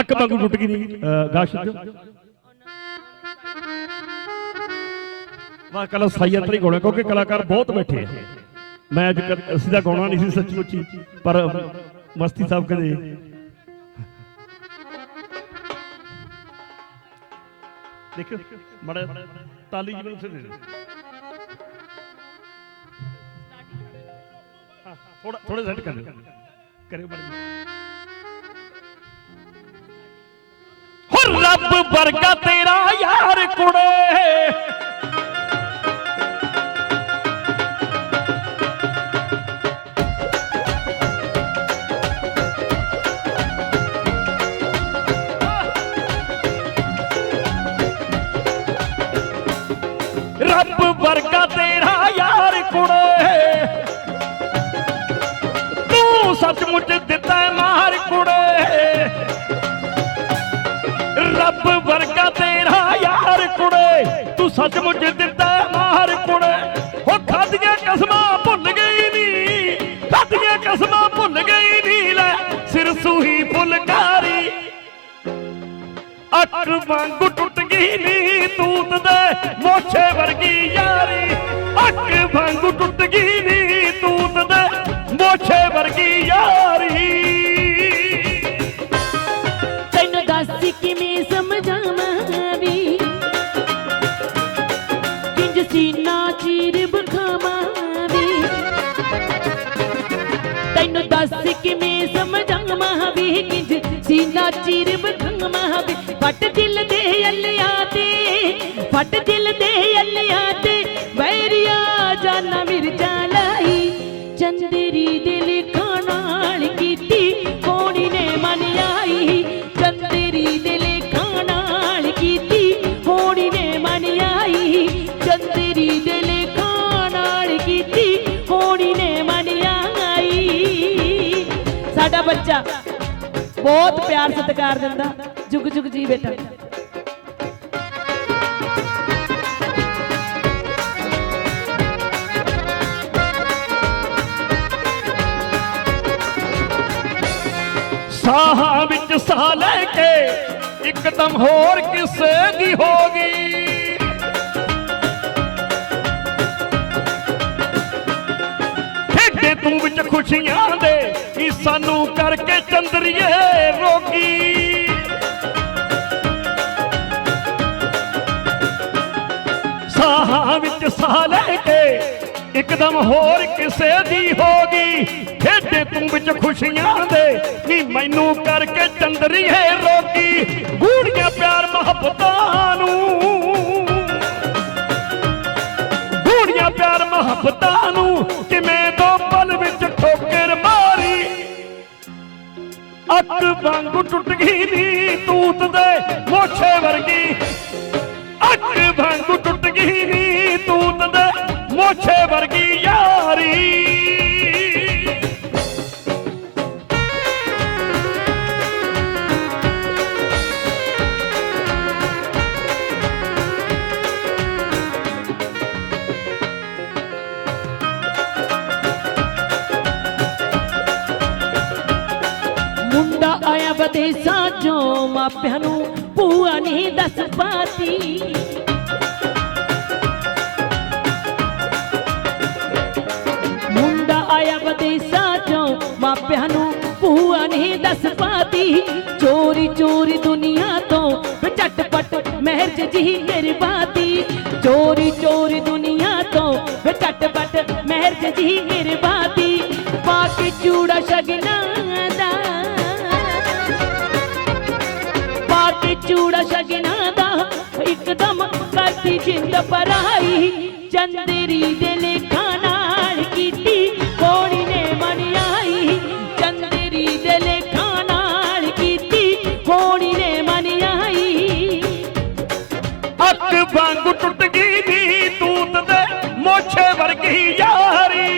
ਅੱਕ ਵਾਂਗੂ ਟੁੱਟ ਗਈ ਨਹੀਂ। ਗਾਸ਼ ਵਾ ਕਲਾ ਸਾਈ ਅੰਤਰੀ ਗਾਉਣਾ, ਕਿਉਂਕਿ ਕਲਾਕਾਰ ਬਹੁਤ ਬੈਠੇ ਆ। ਮੈਂ ਅੱਜ ਕ- ਗਾਉਣਾ ਨਹੀਂ ਸੀ ਸੱਚਮੁੱਚੀ, ਪਰ ਮਸਤੀ ਸਾਹਿਬ ਕਹਿੰਦੇ ਦੇਖੋ, ਮੜਾ ਤਾਲੀ ਜੀ ਮੈਨੂੰ ਉੱਥੇ ਦੇ ਥੋੜਾ ਥੋੜਾ ਸੈੱਟ ਕਰ ਦਿਓ। ਕਰਿਓ ਬੜੀ ਰੱਬ ਵਰਗਾ ਤੇਰਾ ਯਾਰ ਕੁੜੇ। ਰੱਬ ਵਰਗਾ ਤੇਰਾ ਯਾਰ ਕੁੜੇ। ਤੂੰ ਸੱਚਮੁੱਚ ਦਿੱਤਾ ਮਾਂ ਰੱਬ ਵਰਗਾ ਤੇਰਾ ਯਾਰ ਕੁੜੇ, ਤੂੰ ਸੱਚਮੁੱਚ ਦਿੱਤਾ ਹੈ ਮਾਰ ਕੁੜੇ। ਹੋ ਖਾਦੀਆਂ ਕਸਮਾਂ ਭੁੱਲ ਗਈ ਨੀ ਖਾਦੀਆਂ ਕਸਮਾਂ ਭੁੱਲ ਗਈ ਨੀ ਲੈ, ਸਿਰ ਸੂਹੀ ਫੁਲਕਾਰੀ। ਅੱਖ ਵਾਂਗੂ ਟੁੱਟ ਗਈ ਨੀ ਤੂਤ ਦੇ ਮੋਛੇ ਵਰਗੀ ਯਾਰੀ। ਅੱਖ ਵਾਂਗੂ ਟੁੱਟ ਗਈ ਨੀ ਤੂਤ ਦੇ ਮੋਛੇ ਵਰਗੀ ਯਾਰੀ। ਕਿੰਜ ਸੀਨਾ ਚੀਰ ਤੈਨੂੰ ਦੱਸ ਕਿਵੇਂ ਸਮਝਾਵਾਂ ਵੀ ਕਿੰਜ? ਸੀਨਾ ਚੀਰ ਬਖਾਵਾਂ ਫਟ ਦਿਲ ਦੇ ਅੱਲਿਆਂ ਤੇ ਫਟ ਦਿਲ ਦੇ ਅੱਲਿਆਂ ਤੇ। ਵੈਰੀਆ ਜਾਨਾ ਮਿਰਜਾ ਲਾਈ ਚੰਦਰੀ ਦਿਲ ਖਾਣਾਲ ਕੀਤੀ, ਕੋਣੀ ਨੇ ਮਨ ਆਈ? ਬੱਚਾ। ਬਹੁਤ ਪਿਆਰ ਸਤਿਕਾਰ ਦਿੰਦਾ। ਜੁਗ ਜੁਗ ਜੀ ਬੇਟਾ। ਸਾਹਾਂ ਵਿੱਚ ਸਾਹ ਲੈ ਕੇ ਇੱਕਦਮ ਹੋਰ ਕਿਸੇ ਦੀ ਹੋ ਗਈ। ਕਰਕੇ ਰੋਗੀ। ਸਾਹਾਂ ਵਿੱਚ ਸਾਹ ਲੈ ਕੇ ਇੱਕਦਮ ਹੋਰ ਕਿਸੇ ਦੀ ਹੋ ਗਈ। ਖੇਡੇ ਤੂੰ ਵਿੱਚ ਖੁਸ਼ੀਆਂ ਦੇ। ਨੀ ਮੈਨੂੰ ਕਰਕੇ ਚੰਦਰੀ ਹੈ ਰੋਗੀ। ਗੂੜੀਆਂ ਪਿਆਰ ਮੁਹੱਬਤਾਂ ਅੱਖ ਵਾਂਗੂ ਟੁੱਟ ਗਈ ਨੀ ਤੂਤ ਦੇ ਮੋਛੇ ਵਰਗੀ। ਅੱਖ ਵਾਂਗੂ ਟੁੱਟ ਗਈ ਨੀ ਤੂਤ ਦੇ ਮੋਛੇ ਵਰਗੀ। ਯਾਰੀ ਮੁੰਡਾ ਆਇਆ ਮਾਪਿਆਂ ਨੂੰ ਭੂਆ ਨਹੀਂ ਦੱਸ ਪਾਤੀ। ਮੁੰਡਾ ਆਇਆ ਵਿਦੇਸਾਂ ਚੋਂ ਮਾਪਿਆਂ ਨੂੰ ਭੂਆ ਨਹੀਂ ਦੱਸ ਪਾਤੀ। ਚੋਰੀ ਚੋਰੀ ਦੁਨੀਆ ਤੋਂ ਵੇ ਝਟਪਟ ਮਹਿਰ ਜੀ ਨਿਰਬਾਤੀ ਚੋਰੀ ਚੋਰੀ ਦੁਨੀਆ ਤੋਂ ਵੇ ਮਹਿਰ ਜੀ ਨਿਰਬਾਤੀ ਪਾ ਕਰਤੀ ਜਿੰਦ ਪਰਾਈ ਚੰਦਰੀ ਦੇ ਲੇਖਾਂ ਨਾਲ ਕੀਤੀ ਕੋਣੀ ਨੇ ਮਨ ਆਈ ਚੰਦਰੀ ਦੇ ਲੇਖਾਂ ਨਾਲ ਕੀਤੀ ਕੋਣੀ ਨੇ ਮਨ ਆਈ ਅੱਖ ਵਾਂਗੂ ਟੁੱਟ ਗਈ ਨੀ ਤੂਤ ਦੇ ਮੋਛੇ ਵਰਗੀ ਯਾਰੀ।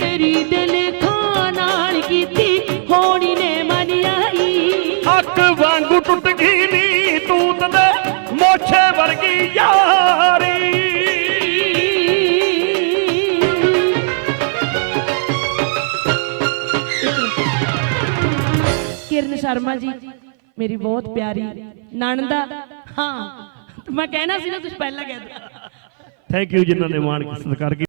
ਤੇਰੀ ਦਿਲ ਖਾਂ ਨਾਲ ਕੀਤੀ ਹੋਣੀ ਨੇ ਮਨ ਆਈ ਅੱਖ ਵਾਂਗੂ ਟੁੱਟ ਗਈ ਨੀ ਤੂਤ ਦੇ ਮੋਛੇ ਵਰਗੀ ਯਾਰੀ ਕਿਰਨ ਸ਼ਰਮਾ ਜੀ, ਮੇਰੀ ਬਹੁਤ ਪਿਆਰੀ ਨਣਦਾ ਹਾਂ ਮੈਂ ਕਹਿਣਾ ਸੀ ਨਾ ਤੁਸੀਂ ਪਹਿਲਾਂ ਕਹਿ ਦਿੱਤਾ ਥੈਂਕ ਯੂ ਜਿਨ੍ਹਾਂ ਨੇ ਮਾਣ ਸਤਿਕਾਰ